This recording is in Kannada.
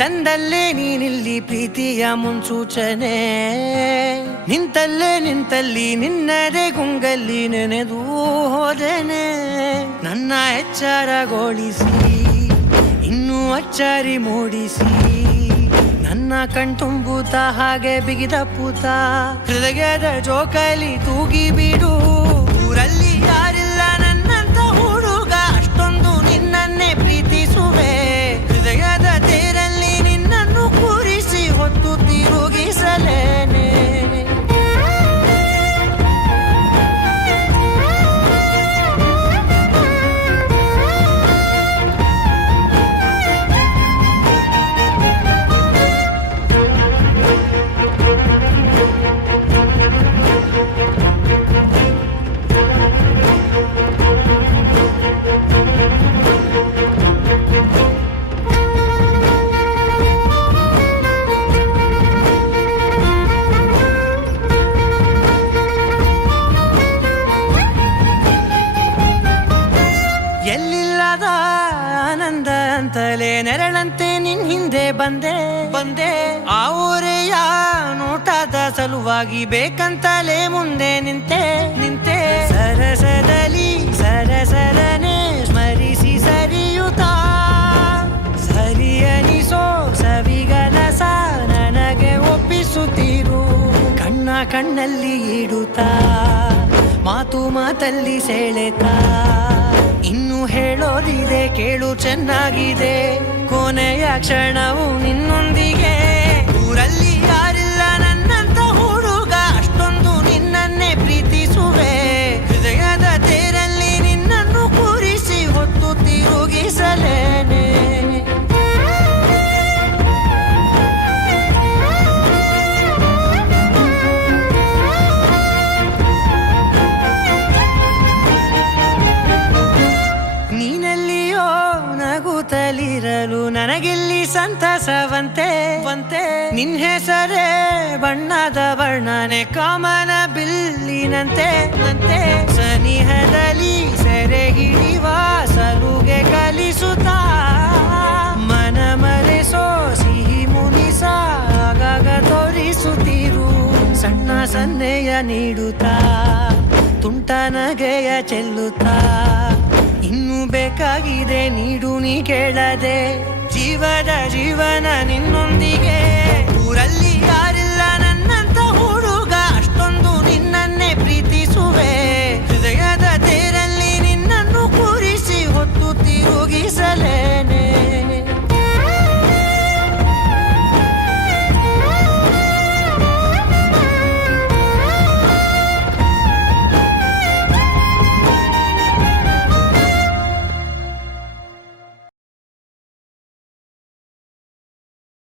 ತಂದಲ್ಲೇ ನೀನಿಲ್ಲಿ ಪ್ರೀತಿಯ ಮುನ್ಸೂಚನೆ. ನಿಂತಲ್ಲಿ ನಿನ್ನದೇ ಗುಂಗಲ್ಲಿ ನೆನೆದು ಹೋದೆನೆ. ನನ್ನ ಎಚ್ಚರಗೊಳಿಸಿ ಇನ್ನೂ ಅಚ್ಚರಿ ಮೂಡಿಸಿ ನನ್ನ ಕಣ್ತುಂಬುತ್ತ ಹಾಗೆ ಬಿಗಿದ ಪೂತ. ಹೃದಯದ ಜೋಕಾಲಿ ತೂಗಿ ಬಿಡು, ಊರಲ್ಲಿ ಯಾರಿಲ್ಲ ನನ್ನಂತ ಹುಡುಗ, ಅಷ್ಟೊಂದು ನಿನ್ನನ್ನೇ ಪ್ರೀತಿಸುವೆ. ಹೃದಯದ ತೇರಲ್ಲಿ ನಿನ್ನನ್ನು ಕೂರಿಸಿ ಹೊತ್ತು ತಿರುಗಿಸಲೇನೆ. ಎಲ್ಲಿಲ್ಲದ ಆನಂದ ಅಂತಲೇ ನೆರಳಂತೆ ನಿನ್ ಹಿಂದೆ ಬಂದೆ. ಆ ಊರೆಯ ನೋಟದ ಸಲುವಾಗಿ ಬೇಕಂತಲೇ ಮುಂದೆ ನಿಂತೆ. ಸರಸದಲ್ಲಿ ಸರಸರನೆ ಸ್ಮರಿಸಿ ಸರಿಯುತ್ತಾ, ಸರಿಯನಿಸೋ ಸವಿಗನಸ ನನಗೆ ಒಪ್ಪಿಸುತ್ತೀರು. ಕಣ್ಣಲ್ಲಿ ಇಡುತ್ತಾ, ಮಾತಲ್ಲಿ ಸೆಳೆತಾ, ಇನ್ನು ಹೇಳೋದಿದೆ ಕೇಳು ಚೆನ್ನಾಗಿದೆ. ಕೊನೆಯ ಕ್ಷಣವು ನಿನ್ನೊಂದಿಗೆ, ಊರಲ್ಲಿ ಯಾರಿಲ್ಲ ನನ್ನಂತ ಹುಡುಗ, ಅಷ್ಟೊಂದು ನಿನ್ನನ್ನೇ ಪ್ರೀತಿಸುವೆ. ಹೃದಯದ ತೇರಲ್ಲಿ ನಿನ್ನನ್ನು ಕೂರಿಸಿ ಹೊತ್ತು ತಿರುಗಿಸಲೇನೆ. ನಗುತ್ತಲಿರಲು ನನಗಿಲ್ಲಿ ಸಂತಸವಂತೆ. ನಿನ್ ಹೆಸರೇ ಬಣ್ಣದ ವರ್ಣನೆ ಕಾಮನ ಬಿಲ್ಲಿನಂತೆ. ಸನಿಹದಲ್ಲಿ ಸೆರೆ ಹಿಡಿವ ಸಲುಗೆ ಕಲಿಸುತ್ತಾ, ಮನ ಮರೆಸೋ ಸಿಹಿ ಮುನಿಸ ಆಗಾಗ ತೋರಿಸುತ್ತೀರು. ಸಣ್ಣ ಸನ್ನೆಯ ನೀಡುತ್ತಾ, ತುಂಟ ನಗೆಯ ಚೆಲ್ಲುತ್ತಾ, ಇನ್ನೂ ಬೇಕಾಗಿದೆ ನೀಡು ನೀ ಕೇಳದೆ. ಜೀವನ ನಿನ್ನೊಂದಿಗೆ.